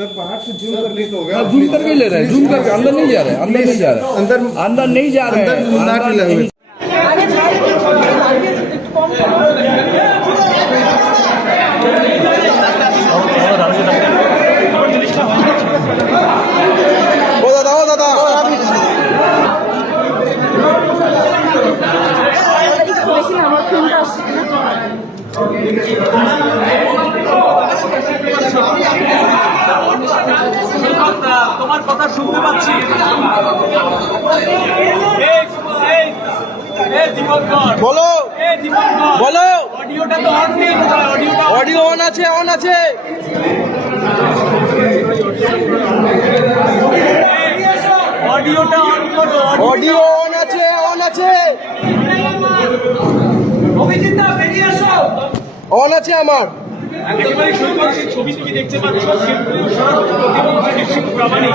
Sir 5 से zoom कर लिए तो हो गया। जूम करके ले रहे हैं, जूम करके अंदर नहीं जा रहे, अंदर नहीं जा रहे, अंदर नहीं जा रहे, अंदर नहीं। ओ दादा তোমার কথা শুনতে পাচ্ছি। বলো বলো। অডিওটা তো অন নেই, অডিও অন আছে, অন আছে। অডিওটা অন করো। অডিও অন আছে, অন আছে, অভিজিৎদা বেরিয়ে আসো। অন আছে আমার। একেবারে ছবি থেকে দেখতে পাচ্ছ শিল্পী ও সনাতন প্রতিমন্ত্রী নিশ্চিত প্রামাণিক